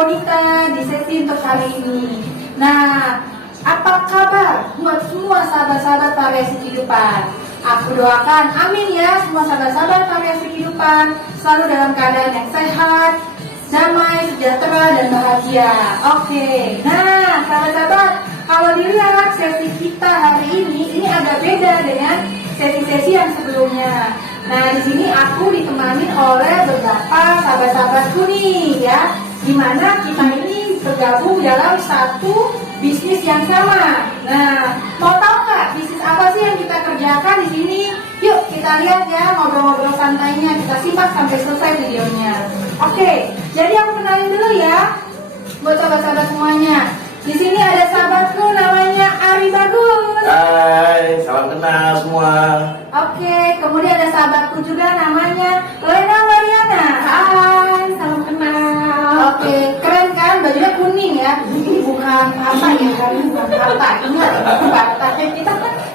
Bonita di sesi untuk kali ini. Nah, apa kabar buat semua sahabat-sahabat variasi kehidupan? Aku doakan amin ya semua sahabat-sahabat variasi kehidupan selalu dalam keadaan yang sehat, damai, sejahtera, dan bahagia. Oke, nah sahabat-sahabat, kalau dilihat sesi kita hari ini agak beda dengan sesi-sesi yang sebelumnya. Nah, di sini aku ditemani oleh beberapa sahabat-sahabatku nih ya, dimana kita ini bergabung dalam satu bisnis yang sama. Nah, mau tahu nggak bisnis apa sih yang kita kerjakan di sini? Yuk kita lihat ya, ngobrol-ngobrol santainya, kita simak sampai selesai videonya. Oke, jadi aku kenalin dulu ya buat sahabat-sahabat semuanya. Di sini ada sahabatku namanya Ari Bagus. Hai, salam kenal semua. Oke, kemudian ada sahabatku juga namanya Lena Mariana. Hai, salam kenal. Oke, keren kan? Bajunya kuning ya. Ini bukan apa ya? Bukan harta. Ingat, bukan harta.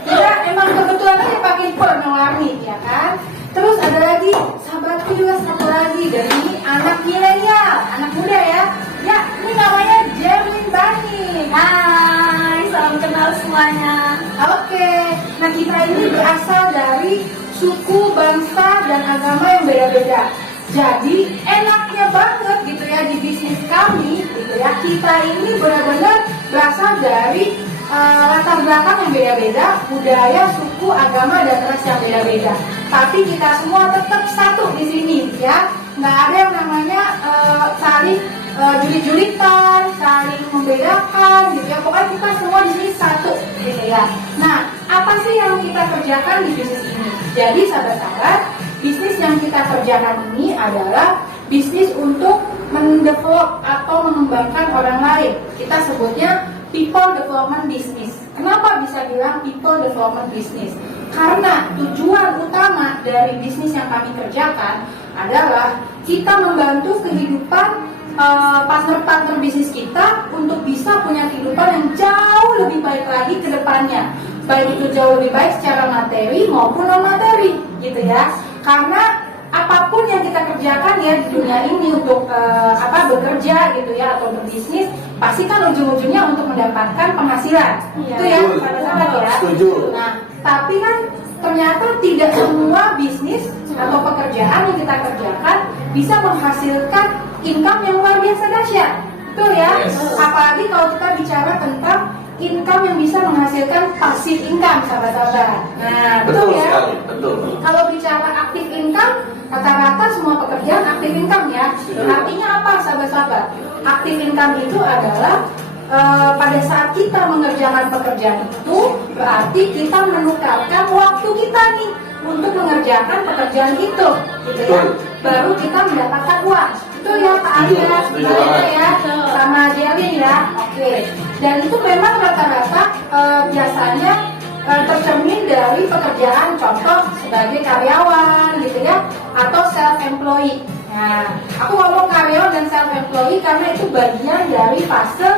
Kita emang kebetulan aja pakai warna-warni ya kan? Terus ada lagi sahabatku juga satu lagi dari anak milenial, anak muda ya. Ya, ini namanya Jerwin Bani. Hai, salam kenal semuanya. Oke, nah kita ini berasal dari suku, bangsa, dan agama yang beda-beda. Jadi enaknya banget gitu ya di bisnis kami gitu ya. Kita ini benar-benar berasal dari latar belakang yang beda-beda, budaya, suku, agama, dan ras yang beda-beda. Tapi kita semua tetap satu di sini ya. Nggak ada yang namanya saling julit-julitan, saling membedakan gitu ya. Pokoknya kita semua di sini satu gitu ya. Nah, apa sih yang kita kerjakan di bisnis ini? Jadi sahabat-sahabat, bisnis yang kita kerjakan ini adalah bisnis untuk mendevelop atau mengembangkan orang lain. Kita sebutnya people development business. Kenapa bisa bilang people development business? Karena tujuan utama dari bisnis yang kami kerjakan adalah kita membantu kehidupan partner-partner bisnis kita untuk bisa punya kehidupan yang jauh lebih baik lagi ke depannya. Baik itu jauh lebih baik secara materi maupun non materi gitu ya. Karena apapun yang kita kerjakan ya di dunia ini untuk bekerja gitu ya atau berbisnis, pasti kan ujung-ujungnya untuk mendapatkan penghasilan. Itu ya sahabat-sahabat ya. Setuju. Nah, tapi kan ternyata tidak semua bisnis atau pekerjaan yang kita kerjakan bisa menghasilkan income yang luar biasa dahsyat. Betul ya? Yes. Apalagi kalau kita bicara tentang income yang bisa menghasilkan passive income, sahabat-sahabat. Nah, betul ya? Sekali, betul. Kalau bicara active income, rata-rata semua pekerjaan active income ya. Artinya apa, sahabat-sahabat? Active income itu adalah pada saat kita mengerjakan pekerjaan itu, berarti kita menukarkan waktu kita nih untuk mengerjakan pekerjaan itu, gitu ya. Baru kita mendapatkan uang. Itu ya Pak Alias, ya, sama Jelin ya. Oke. Dan itu memang rata-rata biasanya tercermin dari pekerjaan, contoh sebagai karyawan gitu ya, atau self-employed. Nah, aku ngomong karyawan dan self-employed karena itu bagian dari fase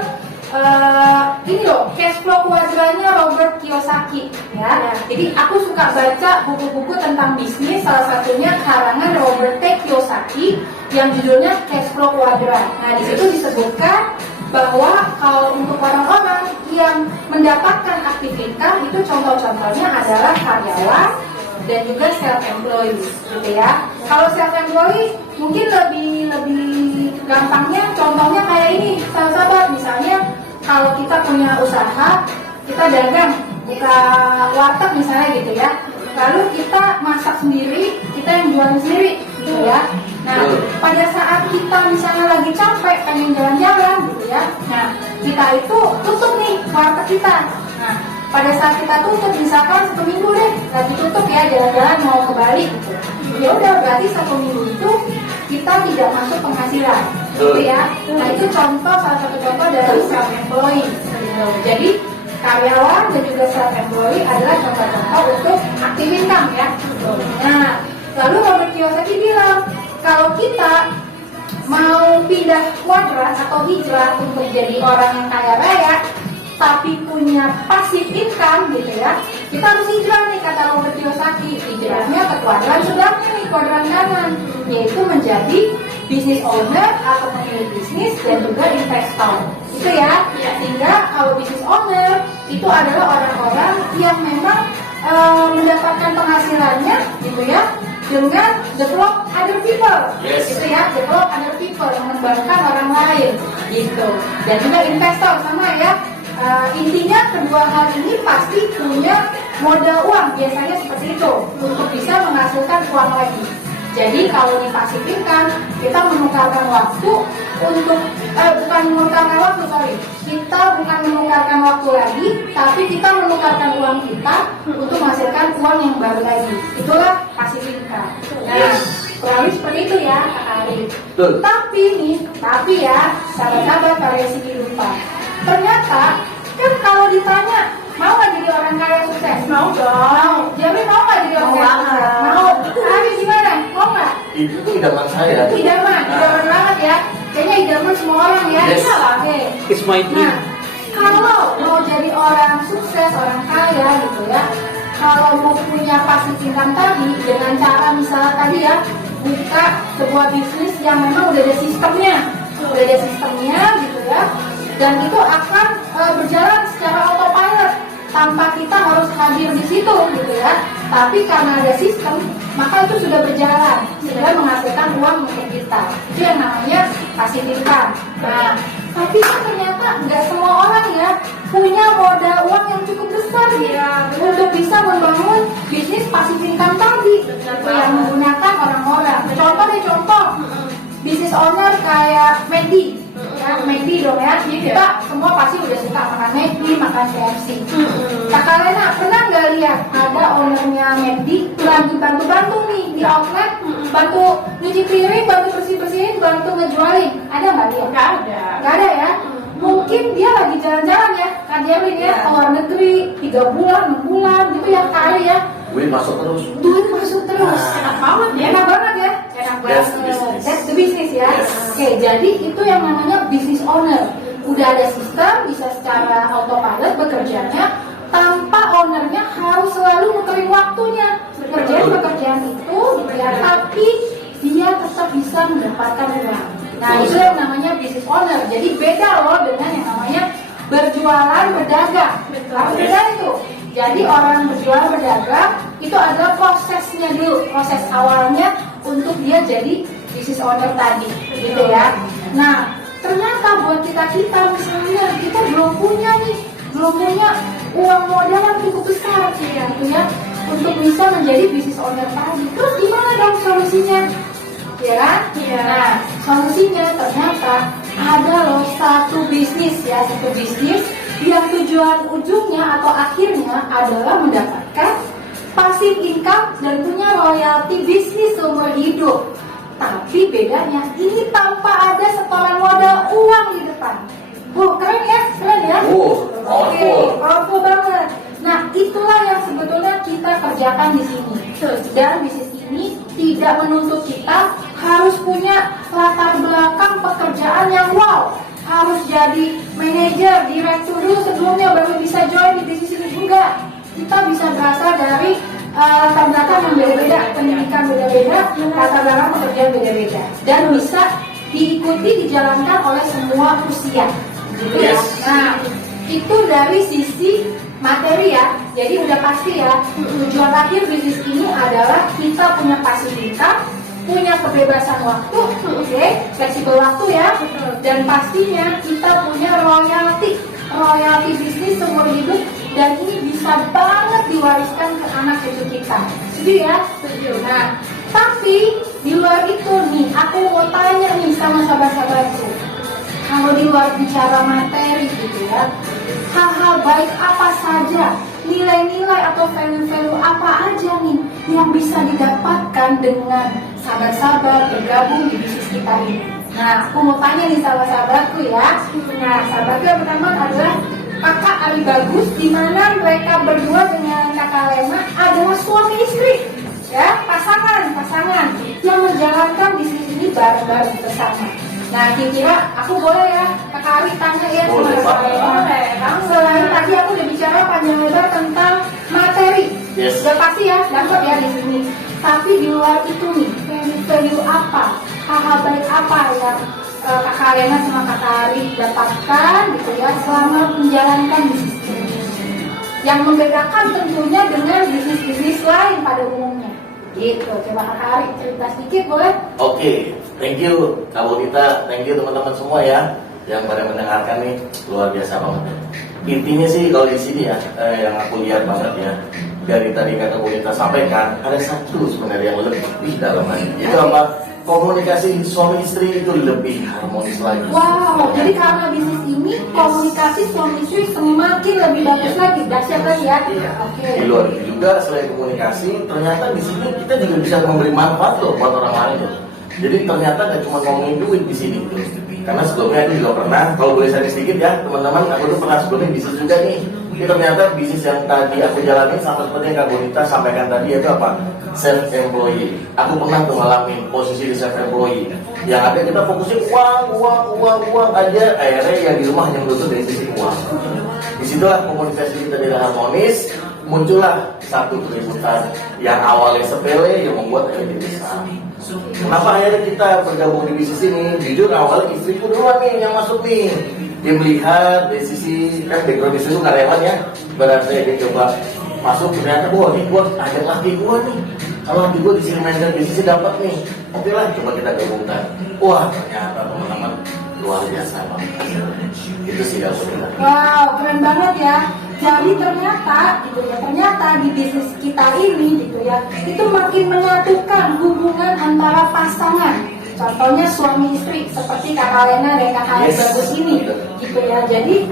ini loh, cash flow kuadrannya Robert Kiyosaki ya. Jadi aku suka baca buku-buku tentang bisnis, salah satunya karangan Robert T. Kiyosaki yang judulnya Cash Flow Quadrant. Nah, di situ disebutkan bahwa kalau untuk orang-orang yang mendapatkan aktivitas itu contoh-contohnya adalah karyawan dan juga self-employed gitu ya. Kalau self-employed mungkin lebih gampangnya contohnya kayak ini, sahabat-sahabat. Misalnya kalau kita punya usaha, kita dagang, buka warteg misalnya gitu ya. Lalu kita masak sendiri, kita yang jualan sendiri gitu ya. Nah, pada saat kita misalnya lagi capek pengen jalan-jalan gitu ya. Nah, kita itu tutup nih warteg kita. Nah, pada saat kita tutup misalkan 1 minggu deh lagi tutup ya, jalan-jalan mau ke Bali gitu. Ya udah, berarti 1 minggu itu kita tidak masuk penghasilan gitu ya. Nah, itu contoh, salah satu contoh dari self-employed gitu. Jadi karyawan dan juga self-employed adalah contoh-contoh untuk active income ya. Nah, lalu Robert Kiyosaki bilang kalau kita mau pindah kuadran atau hijrah untuk jadi orang yang kaya raya tapi punya passive income gitu ya, kita harus hijrah nih, kata Robert Kiyosaki. Hijrahnya ke kuadran sebelahnya kuadran kanan, yaitu menjadi business owner atau pemilik bisnis dan juga itu adalah orang-orang yang memang mendapatkan penghasilannya gitu ya dengan develop other people, Yes. gitu ya, develop other people yang mengembangkan orang lain gitu. Dan juga investor sama ya. Intinya kedua hal ini pasti punya modal uang, biasanya seperti itu untuk bisa menghasilkan uang lagi. Jadi kalau di passive income kita menukarkan waktu untuk bukan menukarkan waktu, kita bukan menukarkan waktu lagi, tapi kita menukarkan uang kita untuk menghasilkan uang yang baru lagi. Itulah passive income. Nah, kurang lebih seperti itu ya, Kak Ari. Tapi ya, sahabat-sahabat variasi kehidupan. Ternyata kan kalau ditanya mau nggak jadi orang kaya sukses? Mau dong. Jadi mau nggak jadi orang kaya sukses? Mau. Ari gimana? Mau nggak? Itu idaman saya. Idaman banget ya. Kayaknya idaman semua orang ya. Yes. Oke. It's my dream. Nah, kalau mau jadi orang sukses, orang kaya gitu ya, kalau mau punya passive income tadi dengan cara misalnya tadi ya, buka sebuah bisnis yang memang udah ada sistemnya gitu ya, dan itu akan berjalan secara autopilot tanpa kita harus hadir di situ gitu ya. Tapi karena ada sistem, maka itu sudah berjalan sehingga menghasilkan uang untuk kita. Itu yang namanya passive income. Nah, tapi kan ternyata nggak semua orang ya punya modal uang yang cukup besar untuk bisa membangun bisnis passive income tadi gitu, yang menggunakan orang-orang. Contoh bisnis owner kayak McD. Ya, McD dong ya. Kita semua pasti udah suka makan McD, makan KFC. Kakak Lena pernah nggak lihat ada ownernya McD lagi bantu-bantu nih di outlet, bantu nyuci piring, bantu bersih-bersihin, bantu ngejualin? Ada nggak lihat? Nggak ada ya. Mungkin dia lagi jalan-jalan ya, Kak Jerlin ya, ke luar negeri 3 bulan, 6 bulan gitu ya kali ya. Duit masuk terus. Enak banget ya. Enak banget. That's the business. That's the business ya. Yes. Oke, jadi itu yang namanya business owner. Udah ada sistem, bisa secara autopilot bekerjanya tanpa ownernya harus selalu muterin waktunya. Pekerjaan itu gitu ya, tapi dia tetap bisa mendapatkan uang. Nah, itu yang namanya business owner. Jadi beda loh dengan yang namanya berjualan, berdagang. Harus beda itu. Jadi orang berjualan, berdagang itu adalah prosesnya dulu, proses awalnya untuk dia jadi business owner tadi, gitu ya. Nah, ternyata buat kita misalnya kita belum punya uang modal yang cukup besar gitu ya, untuk bisa menjadi business owner tadi. Terus gimana dong solusinya? Ya kan? Nah, solusinya ternyata ada loh satu bisnis yang tujuan ujungnya atau akhirnya adalah mendapatkan passive income dan punya royalti bisnis seumur hidup. Tapi bedanya ini tanpa ada setoran modal uang di depan. Keren ya? Powerful banget. Nah, itulah yang sebetulnya kita kerjakan di sini. Dan bisnis ini tidak menuntut kita harus punya latar belakang pekerjaan yang wow, harus jadi manajer, direktur dulu sebelumnya baru bisa join di bisnis ini. Enggak, kita bisa berasal dari latar belakang yang beda-beda, pendidikan beda-beda, latar belakang pekerjaan beda-beda, dan bisa diikuti, dijalankan oleh semua usia gitu ya. Nah, itu dari sisi materi ya. Jadi udah pasti ya, tujuan akhir bisnis ini adalah kita punya passive income, punya kebebasan waktu, fleksibel waktu ya, dan pastinya kita punya royalti bisnis seumur hidup, dan ini bisa banget diwariskan ke anak cucu kita. Setuju ya? Setuju. Nah, tapi di luar itu nih, aku mau tanya nih sama sahabat-sahabatku, kalau di luar bicara materi gitu ya, hal-hal baik apa saja, nilai-nilai atau value-value apa aja nih yang bisa didapatkan dengan sahabat-sahabat bergabung di bisnis kita ini. Nah, aku mau tanya nih sahabat-sahabatku ya. Nah, sahabatku yang pertama adalah Kakak Ali Bagus, di mana mereka berdua dengan Kakak Lena adalah suami istri, ya, pasangan yang menjalankan bisnis ini bareng-bareng bersama. Nah, kira-kira aku boleh ya, Kakak Ali tanya ya sama Kakak Lena. Selain tadi aku udah bicara panjang lebar tentang materi, udah pasti ya, dapat ya di sini. Tapi di luar itu nih, value apa, hal-hal baik apa yang Kakak Lena sama Kakak Ari dapatkan gitu ya selama menjalankan bisnis ini. yang membedakan tentunya dengan bisnis-bisnis lain pada umumnya. Gitu, coba Kak Ari cerita sedikit boleh? Oke, thank you Kak Bonita, thank you teman-teman semua ya yang pada mendengarkan nih, luar biasa banget. Intinya sih kalau di sini ya, yang aku lihat banget ya, dari tadi Kak Bonita sampaikan, ada satu sebenarnya yang lebih dalam lagi. Itu apa? Komunikasi suami istri itu lebih harmonis lagi. Wow, jadi karena bisnis ini komunikasi suami istri semakin lebih bagus lagi, dahsyat lagi ya. Iya. Oke. Di luar itu juga selain komunikasi, ternyata di sini kita juga bisa memberi manfaat loh buat orang lain loh. Jadi ternyata gak cuma ngomongin duit di sini tuh. Karena sebelumnya aku juga pernah, kalau boleh saya sedikit ya teman-teman, aku tuh pernah sebelumnya bisnis juga nih. Ini ternyata bisnis yang tadi aku jalanin sama seperti yang Kak Bonita sampaikan tadi itu apa? Self employee. Aku pernah tuh ngalamin posisi di self employee. Yang ada kita fokusin uang aja, akhirnya yang di rumah hanya menuntut dari sisi uang. Disitulah komunikasi kita tidak harmonis, muncullah satu keributan yang awalnya sepele yang membuat akhirnya besar. Kenapa akhirnya kita bergabung di bisnis ini? Jujur awalnya istriku duluan nih yang masuk nih. Dia melihat dari sisi kan background bisnis itu karyawan ya. Berarti dia coba masuk ternyata wah ini gua ajak laki gua nih. Kalau laki gua di sini manajer bisnisnya dapat nih. Oke lah coba kita gabungkan. Wah ternyata teman-teman luar biasa banget. Itu sih aku bilang. Wow, keren banget ya. Jadi ternyata, gitu ya, ternyata di bisnis kita ini, gitu ya, itu makin menyatukan hubungan antara pasangan. Contohnya suami istri seperti Kak Lena dan Kak Ari bagus ini, gitu ya. Jadi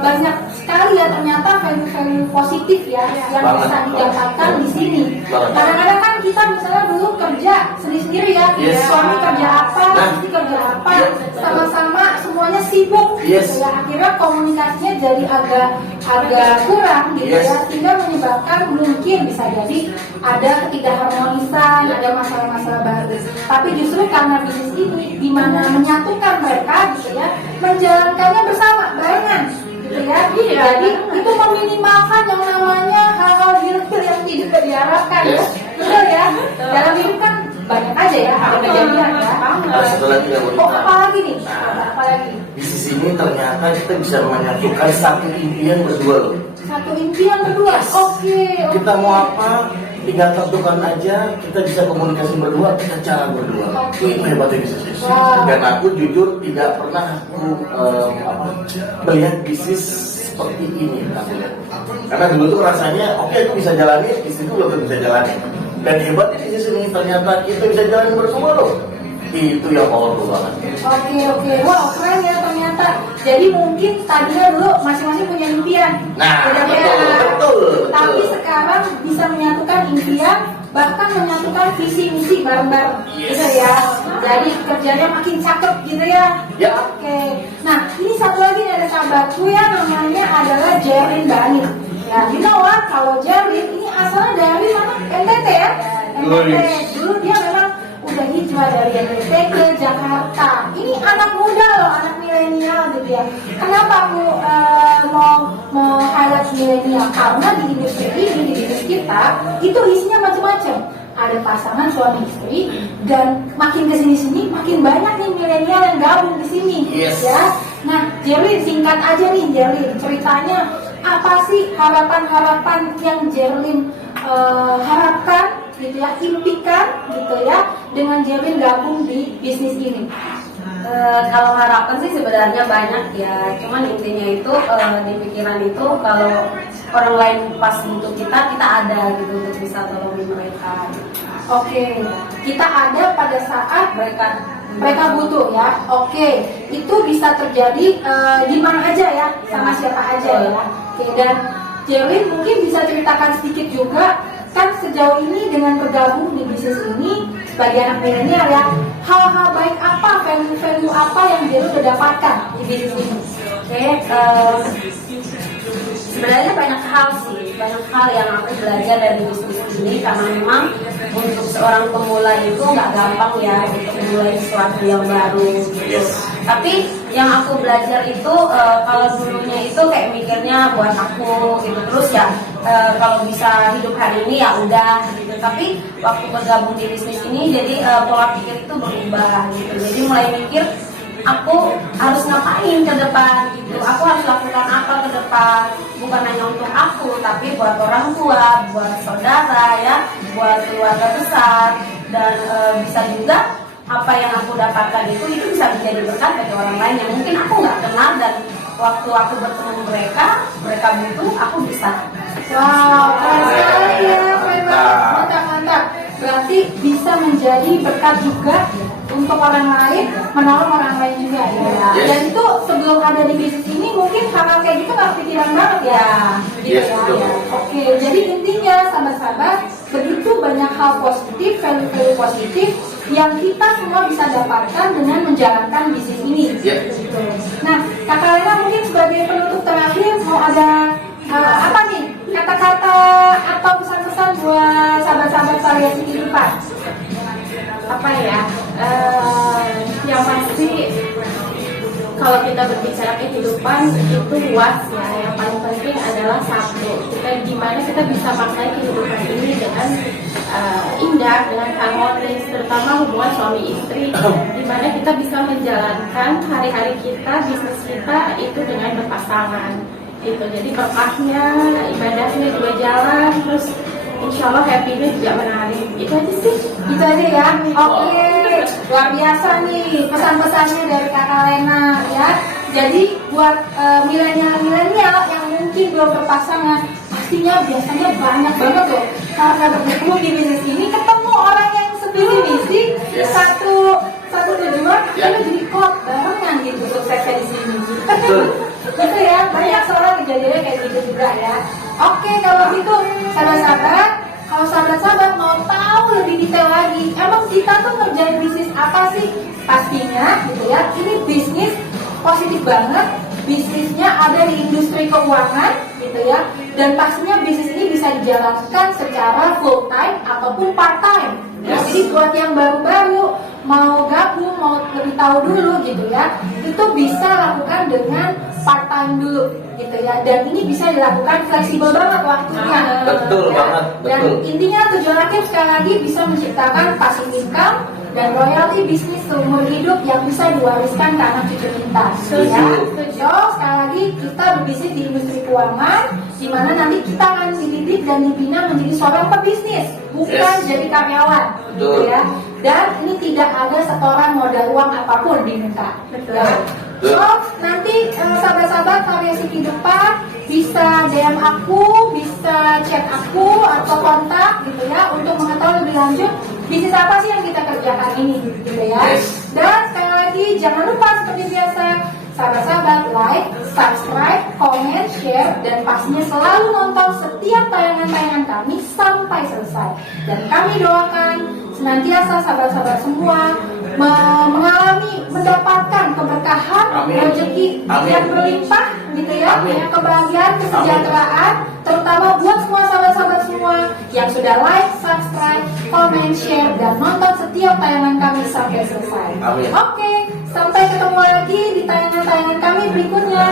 banyak sekali ya ternyata value-value positif ya yang bisa didapatkan di sini. Kadang-kadang kan kita misalnya dulu kerja sendiri-sendiri ya, suami kerja apa, istri kerja apa, sama-sama semuanya sibuk, gitu ya. Akhirnya komunikasinya jadi agak kurang, gitu ya, sehingga menyebabkan mungkin bisa jadi ada ketidakharmonisan, ada masalah-masalah baru. Tapi justru karena bisnis ini dimana menyatukan mereka, gitu ya, menjalankannya bersama barengan, gitu ya. Jadi itu meminimalkan yang namanya hal-hal detail yang tidak diharapkan, betul ya. Dalam hidup kan banyak aja ya ada kejadian ya. Satu lagi yang mau ditanya. Apa lagi nih? Apa lagi? Di sisi ini ternyata kita bisa menyatukan satu impian berdua loh. Satu impian berdua. Oke. Kita mau apa? Tinggal tentukan aja, kita bisa komunikasi berdua, kita jalan berdua. Itu hebatnya bisnis. Dan aku jujur tidak pernah melihat bisnis seperti ini aku lihat. Karena dulu tuh rasanya, oke aku bisa jalani, istri itu belum bisa jalani. Dan hebatnya bisnis ini ternyata kita bisa jalan berdua loh. Itu yang powerful banget. Oke. Wow, keren ya ternyata. Jadi mungkin tadinya dulu masing-masing punya impian. Nah, beda-beda. betul. Tapi sekarang bisa menyatukan impian, bahkan menyatukan visi misi bareng-bareng. Gitu ya. Jadi kerjanya makin cakep gitu ya. Ya. Oke. Nah, ini satu lagi nih, ada sahabatku ya, namanya adalah Jerin Bani. Ya, you know what? Kalau Jerin ini asalnya dari mana? NTT ya. NTT. Dulu dia memang udah hijrah dari NTT ke Jakarta. Ini anak muda loh, anak milenial gitu ya. Kenapa aku mau highlight milenial? Karena di industri ini, di bisnis kita, itu isinya macam-macam. Ada pasangan suami istri, dan makin kesini-sini makin banyak nih milenial yang gabung di sini. Ya. Nah, Jerlin singkat aja nih Jerlin, ceritanya apa sih harapan-harapan yang Jerlin harapkan gitu ya, impikan gitu ya dengan Jerlin gabung di bisnis ini? Kalau harapan sih sebenarnya banyak ya, cuman intinya itu di pikiran itu kalau orang lain pas untuk kita ada gitu untuk bisa tolongin mereka. Oke, kita ada pada saat mereka butuh ya. Oke, itu bisa terjadi di mana aja ya, sama siapa aja ya. Oke, dan Jerlin mungkin bisa ceritakan sedikit juga kan sejauh ini dengan bergabung di bisnis ini sebagai anak milenial ya, hal-hal baik apa, value apa yang Jerlin udah dapatkan di bisnis ini? Oke, sebenarnya banyak hal yang aku belajar dari bisnis ini, karena memang untuk seorang pemula itu nggak gampang ya untuk memulai sesuatu yang baru gitu. Tapi yang aku belajar itu kalau dulunya itu kayak mikirnya buat aku gitu, terus ya kalau bisa hidup hari ini ya udah gitu. Tapi waktu bergabung di bisnis ini jadi pola pikir itu berubah gitu. Jadi mulai mikir aku harus ngapain ke depan gitu, aku harus lakukan apa ke depan, bukan hanya untuk aku, tapi buat orang tua, buat saudara ya, buat keluarga besar, dan bisa juga apa yang aku dapatkan itu bisa menjadi berkat bagi orang lain yang mungkin aku nggak kenal, dan waktu aku bertemu mereka butuh, aku bisa. Wow, keren sekali ya, keren banget, mantap, mantap. Berarti bisa menjadi berkat juga untuk orang lain, menolong orang lain juga ya. Yes. Dan itu sebelum ada di bisnis ini mungkin hal kayak gitu nggak pikiran banget ya. Gitu Yes, ya. betul. Ya. Oke, jadi intinya sahabat-sahabat, begitu banyak hal positif, value-value positif yang kita semua bisa dapatkan dengan menjalankan bisnis ini. Yes. Gitu. Nah, Kakak Lena mungkin sebagai penutup terakhir mau ada apa nih kata-kata atau pesan-pesan buat sahabat-sahabat variasi kehidupan? Apa ya, yang pasti kalau kita berbicara kehidupan itu luas ya. Yang paling penting adalah satu, gimana kita bisa maknai kehidupan ini dengan indah, dengan harmonis, terutama hubungan suami istri, dimana kita bisa menjalankan hari-hari kita, bisnis kita itu dengan berpasangan gitu. Jadi berkahnya, ibadahnya juga jalan, terus insya Allah happy-nya juga menarik. Itu aja sih. Itu aja ya. Oke, luar biasa nih pesan-pesannya dari Kakak Lena ya. Jadi buat milenial-milenial yang mungkin belum berpasangan, pastinya biasanya banyak banget loh. Karena bertemu di bisnis ini, ketemu orang yang sevisi misi, Yes. satu tujuan, Ya. itu jadi klop barengan gitu suksesnya di sini. Betul. Gitu ya, banyak soalnya kejadiannya kayak gitu juga ya. Oke, kalau gitu sahabat-sahabat, kalau sahabat-sahabat mau tahu lebih detail lagi, emang kita tuh ngerjain bisnis apa sih? Pastinya gitu ya, ini bisnis positif banget, bisnisnya ada di industri keuangan gitu ya, dan pastinya bisnis ini bisa dijalankan secara full time ataupun part time. Ya, Yes. jadi buat yang baru-baru mau gabung, mau lebih tahu dulu gitu ya, itu bisa lakukan dengan part time dulu gitu ya, dan ini bisa dilakukan fleksibel banget waktunya. Betul banget, Dan betul. intinya tujuan akhir sekali lagi bisa menciptakan passive income dan royalty bisnis seumur hidup yang bisa diwariskan ke anak cucu kita. Ya. So sekali lagi kita berbisnis di industri keuangan, di mana nanti kita akan dididik dan dibina menjadi seorang pebisnis, bukan Yes. jadi karyawan, gitu Betul. ya. Dan ini tidak ada setoran modal uang apapun diminta. Betul. So nanti sahabat-sahabat variasi kehidupan bisa DM aku, bisa chat aku atau kontak gitu ya untuk mengetahui lebih lanjut bisnis apa sih yang kita kerjakan ini gitu ya. Yes. Dan sekali lagi jangan lupa seperti biasa sahabat-sahabat like, subscribe, comment, share, dan pastinya selalu nonton setiap tayangan-tayangan kami sampai selesai. Dan kami doakan senantiasa sahabat-sahabat semua mengalami, mendapatkan keberkahan, Amin. rezeki Amin. yang berlimpah gitu ya, Amin. kebahagiaan, kesejahteraan, terutama buat semua sahabat-sahabat semua yang sudah like, subscribe, comment, share, dan nonton setiap tayangan kami sampai selesai. Amin. Oke, sampai ketemu lagi di tayangan-tayangan kami berikutnya.